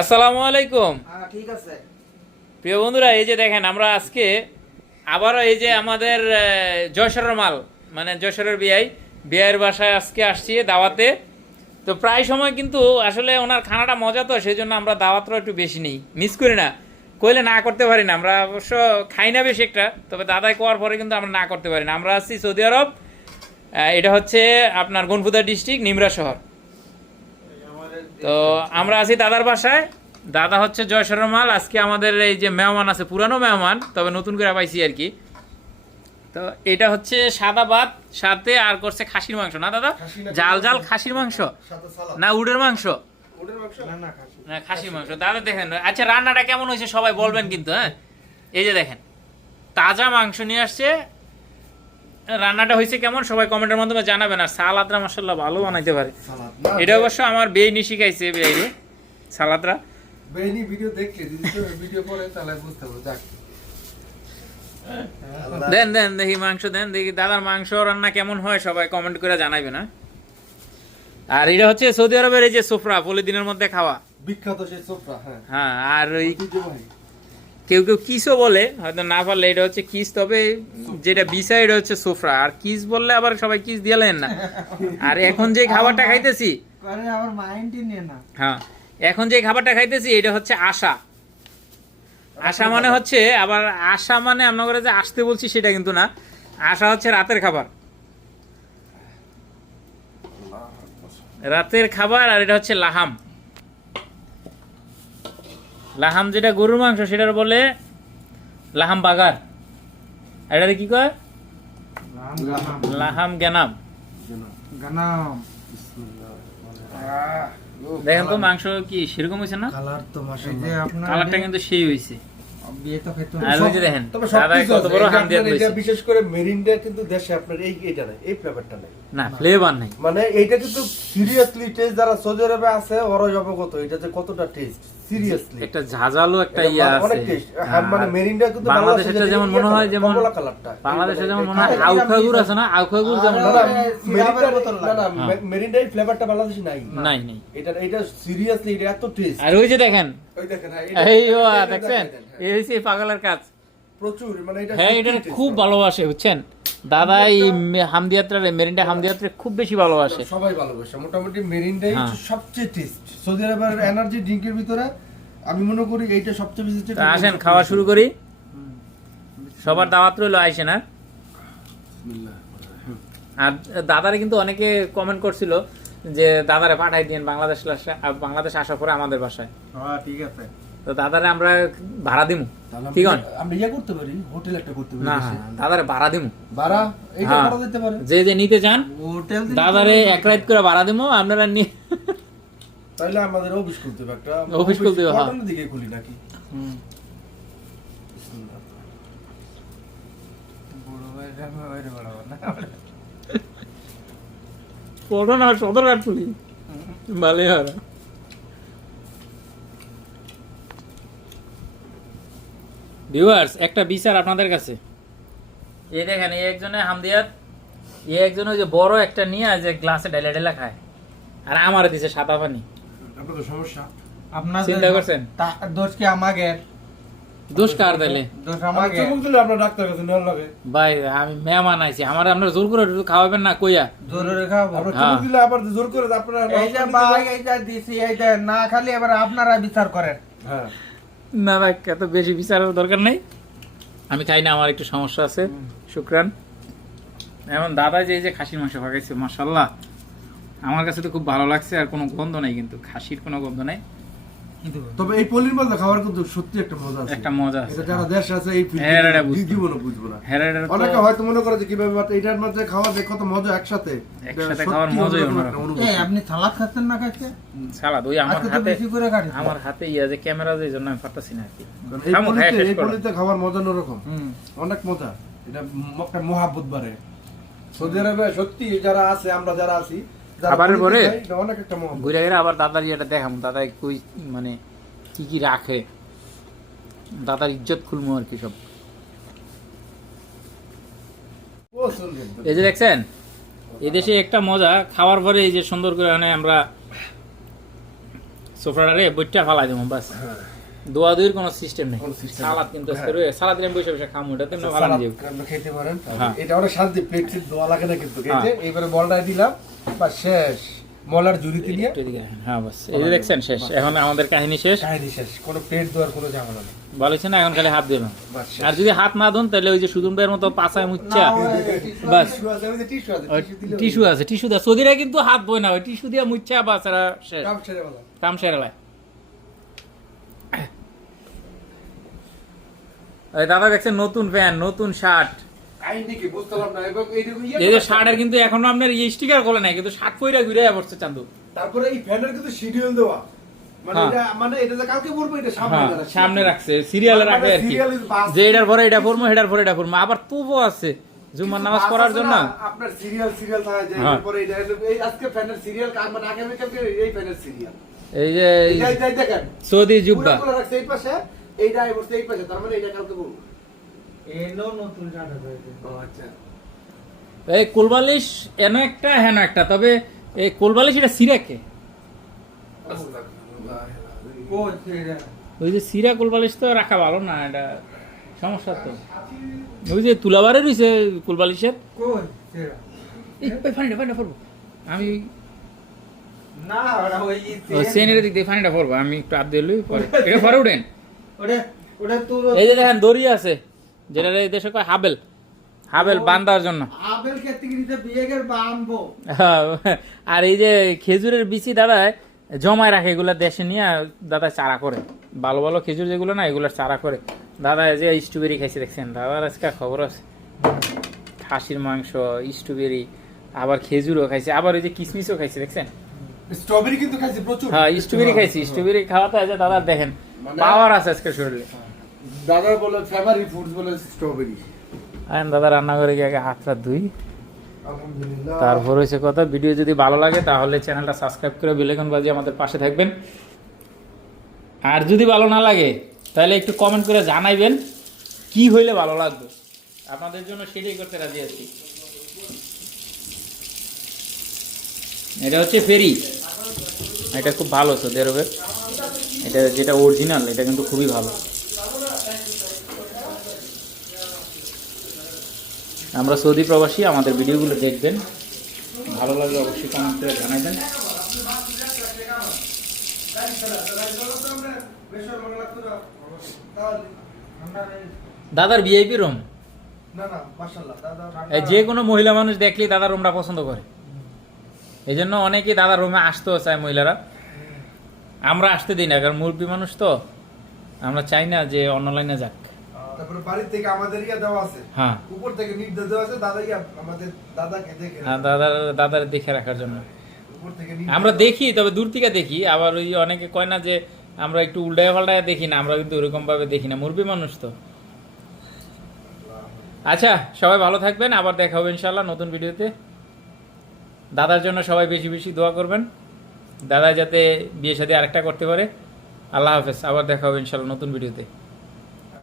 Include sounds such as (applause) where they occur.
আসসালামু আলাইকুম। হ্যাঁ ঠিক আছে। প্রিয় বন্ধুরা এই যে দেখেন আমরা আজকে আবারও এই যে আমাদের যশোরের মাল মানে যশোরের বিআই বিআইয়ের বাসায় আজকে আসছি দাওয়াতে। তো প্রায় সময় কিন্তু আসলে ওনার খানাটা মজা তো সেই জন্য আমরা দাওয়াতটা একটু বেশি নেই। মিস করি না। কইলে না করতে পারি না। আমরা অবশ্য খাই না বেশি একটা তবে দাদাই কোয়ার পরে কিন্তু আমরা না করতে পারি না। আমরা আসছি সৌদি আরব এটা হচ্ছে আপনার গনপুদা ডিস্ট্রিক্ট নিমরা শহর। তো আমরা আছি দাদার বাসায়। দাদা হচ্ছে জয়সরের মাল আজকে আমাদের এই যে মেহমান আছে পুরানো মেহমান তবে নতুন করে পাইছি আর কি। তো এটা হচ্ছে সাদা ভাত সাথে আর করছে খাসির মাংস না দাদা? জাল জাল খাসির মাংস? না উডের মাংস? ওটার ব্যবসা না না খাসি। না খাসির মাংস। দাদা দেখেন আচ্ছা রান্নাটা কেমন হয়েছে সবাই বলবেন কিন্তু হ্যাঁ? এই যে দেখেন তাজা মাংস নিয়ে আসছে রান্নাটা হয়েছে কেমন? সবাই কমেন্টের মাধ্যমে জানাবেন। আর সালাদরা মাসাল্লাহ ভালো বানাইতে পারে। এটা অবশ্য আমার বেইনি শিখাইছে বেইরে। সালাদরা। বেনি ভিডিও দেখলে ভিডিও পরে তাহলে বুঝতে পারব যাক। দেন দেন দেখি মাংস দেন দেখি দাদার মাংস রান্না কেমন হয় সবাই কমেন্ট করে জানাবে না আর এটা হচ্ছে সৌদি আরবের এই যে সোফরা পলিদিনের মধ্যে খাওয়া। বিখ্যাত সেই সোফরা হ্যাঁ। হ্যাঁ আর ওই কেউ কেউ কিসও বলে হয়তো না পারলে এটা হচ্ছে কিস তবে যেটা বিষয় এটা হচ্ছে সোফরা আর কিস বললে আবার সবাই কিস দিলেন না। আর এখন যে খাবারটা খাইতেছি আমার হ্যাঁ এখন যে খাবারটা খাইতেছি এটা হচ্ছে আশা। আশা মানে হচ্ছে আবার আশা মানে আপনার যে আসতে বলছি সেটা কিন্তু না। আশা হচ্ছে রাতের খাবার। রাতের খাবার আর এটা হচ্ছে লাহাম। লাহাম যেটা গরুর মাংস সেটার বলে লাহাম বাগার। এটা এটাতে কি কয়? লাহাম গেনাম। দেখেন তো মাংস কি সেরকম হয়েছে না? কালার তো এই কালারটা কিন্তু সেই হয়েছে বিশেষ করে মেরিনটা কিন্তু দেশে আপনার এই এটা নাই এই ফ্লেভারটা নাই। না ফ্লেভার নাই। মানে এইটা কিন্তু সিরিয়াসলি টেস্ট যারা সৌদি আরবে আছে ওরাই অবগত এটা যে কতটা টেস্ট সিরিয়াসলি একটা ঝাঁঝালো একটা ইয়ে আছে। মানে মেরিনটা কিন্তু বাংলাদেশে যেমন মনে হয় যেমন বাংলাদেশে যেমন মনে হয় আউখাগুর আছে না? আউখাগুর যেমন না, না, সিরাপের মেরিনটা- বোতল না, না, লাগে। মে- মেরিনটা এই ফ্লেভারটা বাংলাদেশে নাই। নাই নাই। এটা এটা সিরিয়াসলি এটা এত টেস্ট আর ওই যে দেখেন। ওই দেখেন হ্যাঁ, এই দেখছেন? হ্যাঁ। এই এই পাগলের কাজ। প্রচুর মানে এটা হ্যাঁ এটা খুব ভালোবাসে বুঝছেন? দাদা এই হামদিয়াত্রা মেরিনটা হামদিয়াত্রা খুব বেশি ভালোবাসে। সবাই ভালোবাসে মোটামুটি মেরিনটাই হ্যাঁ। সবচেয়ে টেস্ট সৌদি আরবের এনার্জি ড্রিঙ্কের ভিতরে আমি মনে করি এইটা সবচেয়ে বেশি তো আসেন খাওয়া শুরু করি। সবার দাওয়াত রইল আইসে না আর দাদারে কিন্তু অনেকে কমেন্ট করছিল যে দাদারে পাঠাই দিন বাংলাদেশ বাংলাদেশ আসার পরে আমাদের বাসায়। হ্যাঁ ঠিক আছে। তো দাদারে আমরা ভাড়া দিমু। তাহলে ঠিক আমরা- আছে আমরা ইয়ে করতে পারি হোটেল একটা করতে পারি না দাদারে ভাড়া দিমু। ভাড়া? এইটা হ্যাঁ। করা যেতে পারে। যে যে নিতে চান হোটেল দাদারে এক রাত করে ভাড়া দিমু আপনারা নিয়ে তাইলে আমাদের অফিস খুলতে হবে একটা। অফিস খুলতে হবে, হ্যাঁ। দিকে খুলি নাকি? বড় ভাই না? না সদর রাত তুলি ভালো হয়। ভিউয়ার্স একটা বিচার আপনাদের কাছে। এই দেখেন এই একজনে হামদিয়াত এই একজন ওই যে বড় একটা নিয়ে যে গ্লাসে ঢেলে ঢেলে খায়। আর আমার দিছে সাদা পানি। আপনাদের সমস্যা। আপনার চিন্তা করছেন? দোষ কি আমাকে দোষ কার দিলে দোষ আমার আমাকে চুমুক দিলে আপনার ডাক্তার কাছে নেওয়ার লাগে। ভাই আমি মেহমান আইছি আমার আপনার জোর করে একটু খাওয়াবেন না কইয়া। জোর করে আপনার হ্যাঁ। চুমুক দিলে আবার জোর করে আপনারা এই যে ভাই এই যে দিছি এই যে না খালি এবার আপনারা বিচার করেন। হ্যাঁ। না ভাই এত বেশি বিচারের দরকার নেই। আমি খাই না আমার একটু সমস্যা আছে। শুক্রান। এমন দাদা যে এই যে খাসির মাংস পাকাইছে মাসাল্লাহ আমার কাছে তো খুব ভালো লাগছে আর কোনো গন্ধ নেই কিন্তু খাসির কোনো গন্ধ নাই। তবে এই পলির মধ্যে খাওয়ার কিন্তু সত্যি একটা মজা আছে। একটা মজা আছে এটা যারা দেশ আছে এই হ্যাঁ, এটা বুঝতে বুঝব না। হেরাডের অনেকে হয়তো মনে করে যে কীভাবে বাট এটার মধ্যে খাওয়া যে কত মজা একসাথে একসাথে খাওয়ার মজাই অন্যরকম। এই আপনি সালাদ খাচ্ছেন না খাচ্ছে সালাদ ওই আমার হাতে বেশি করে খাচ্ছি আমার হাতে ইয়া যে ক্যামেরা যে এই জন্য আমি পারতাছি না আর কি। এই পলিতে এই পলিতে খাওয়ার মজা অন্যরকম। অনেক মজা। এটা একটা মহাব্বত বাড়ে। সৌদি আরবে সত্যি যারা আছে আমরা যারা আছি খাবারের পরে? ঘুরে ঘুরে আবার দাদার ইয়েটা দেখাম দাদা কই মানে কি কি রাখে? দাদার ইজ্জত খুলমু আর কি সব। এই যে দেখছেন এদেশে একটা মজা খাওয়ার পরে এই যে সুন্দর করে আমরা সোফাটারে বইটা ফালাই দেবো বাস। হ্যাঁ। দোয়া দুইয়ের কোনো সিস্টেম নেই। সালাদ কিন্তু হ্যাঁ। সালাদ দিন বসে বসে খামো তেমন ভালো খেতে পারেন। হ্যাঁ। এটা অনেক শান্তি প্লেট দোয়া লাগে না কিন্তু। হ্যাঁ। এবারে বলটা দিলাম বা শেষ। মলার নিয়ে। হ্যাঁ বাস। এই যে দেখছেন শেষ। এখন আমাদের কাহিনী শেষ। কাহিনী শেষ। কোনো দেওয়ার কোনো ঝামেলা নেই। বলেছে না এখন খালি হাত বাস আর যদি হাত না ধুন তাহলে ওই যে সুদুম ভাইয়ের মতো পাছায় মুচ্ছা। বাস। টিস্যু আছে, টিস্যু দা সৌদিরা কিন্তু হাত বই না ওই টিস্যু দিয়ে মুচ্ছা বাস এরা শেষ। কাম বলো। কাম সেরেলায় দাদা দেখছেন নতুন প্যান্ট নতুন শার্ট ইয়ে এই যে শার্টের কিন্তু এখনও আপনার ইয়ে স্টিকার করে নাই কিন্তু শার্ট পইরা ঘুরে পড়ছে চান্দু। তারপরে এই ফ্যানের কিন্তু শিডিউল দেওয়া। মানে হ্যাঁ। মানে এটা যে কালকে পড়ব এটা সামনে হ্যাঁ রাখছে। সিরিয়ালে মানে রাখবে আর কি। যে এটার পরে এটা পড়ব এটার পরে এটা পড়ব আবার তুবও আছে। জুম্মার নামাজ পড়ার জন্য। আপনার সিরিয়াল সিরিয়াল থাকে যে হ্যাঁ। এটা এই আজকে ফ্যানের সিরিয়াল কার মানে আগামী কালকে এই ফ্যানের সিরিয়াল এই যে সৌদি জুব্বা। রাখছে এই পাশে। এইটা এই বসে এই পাশে তার মানে এটা কালকে নতুন হয়েছে ও আচ্ছা। এই কোলবালিশ এন একটা হেন একটা তবে এই কোলবালিশ এটা সিরাকে ওই যে সিরা কোলবালিশ তো রাখা ভালো না এটা সমস্যা তো। ওই যে তুলাবারে রয়েছে কোলবালিশের? ফানিটা ফানিটা পড়ব আমি না ওই সেনের দিক দিয়ে ফানিটা পড়ব আমি একটু আপ দিলে পরে এটা পরে উঠেন। ওটা ওটা তোর এই যে দেখেন দড়ি আছে যেটা এই দেশে কয় হাবেল। হাবেল বান্ধার জন্য। আপেল খেতে গিয়ে বিয়ে গেল (laughs) আর এই যে খেজুরের বিচি দাদা জমায় রাখে এগুলা দেশে নিয়ে দাদা চারা করে। ভালো ভালো খেজুর যেগুলো না এগুলোর চারা করে। দাদা যে স্ট্রবেরি খাইছে দেখছেন? দাদার আজকে খবর আছে। খাসির মাংস স্ট্রবেরি আবার খেজুরও খাইছে আবার ওই যে কিসমিসও খাইছে দেখছেন? স্ট্রবেরি কিন্তু খাইছি প্রচুর। হ্যাঁ স্ট্রবেরি খাইছি স্ট্রবেরি খাওয়াতে আছে দাদা দেখেন। পাওয়ার আছে আজকে শরীরে। দাদা বলে ফেভারিট ফুডস বলে স্ট্রবেরি আর দাদা রান্না করে গিয়ে আগে হাতটা ধুই। তারপর হয়েছে কথা ভিডিও যদি ভালো লাগে তাহলে চ্যানেলটা সাবস্ক্রাইব করে বেলেকন বাজিয়ে আমাদের পাশে থাকবেন। আর যদি ভালো না লাগে তাহলে একটু কমেন্ট করে জানাইবেন কি হইলে ভালো লাগবে। আপনাদের জন্য সেটাই করতে রাজি আছি। এটা হচ্ছে ফেরি এটা খুব ভালো সৌদি আরবের এটা যেটা অরিজিনাল এটা কিন্তু খুবই ভালো। আমরা সৌদি প্রবাসী, আমাদের ভিডিওগুলো দেখবেন। ভালো লাগলে অবশ্যই কমেন্ট করে জানাবেন। দাদার ভিআইপি রুম যে কোনো মহিলা মানুষ দেখলেই দাদার রুমটা পছন্দ করে। এই জন্য অনেকেই দাদার রুমে আসতেও চায় মহিলারা। আমরা আসতে দিই না কারণ মুরব্বী মানুষ তো। আমরা চাই না যে অন্য লাইনে যাক। তারপরে বাড়ি থেকে আমাদের ইয়া দেওয়া আছে। হ্যাঁ। উপর থেকে নির্দেশ দেওয়া আছে দাদা ইয়া আমাদের দাদাকে দেখে আর দাদার দাদার দেখে রাখার জন্য। উপর থেকে আমরা দেখি তবে দূর থেকে দেখি। আবার ওই অনেকে কয় না যে আমরা একটু উল্টায় পাল্টায় দেখি না আমরা কিন্তু ওরকম ভাবে দেখি না। মুরবি মানুষ তো। আচ্ছা সবাই ভালো থাকবেন। আবার দেখা হবে ইনশাল্লাহ নতুন ভিডিওতে। দাদার জন্য সবাই বেশি বেশি দোয়া করবেন। দাদা যাতে বিয়ে সাথে আরেকটা করতে পারে। আল্লাহ হাফেজ, আবার দেখা হবে ইনশাল্লাহ নতুন ভিডিওতে।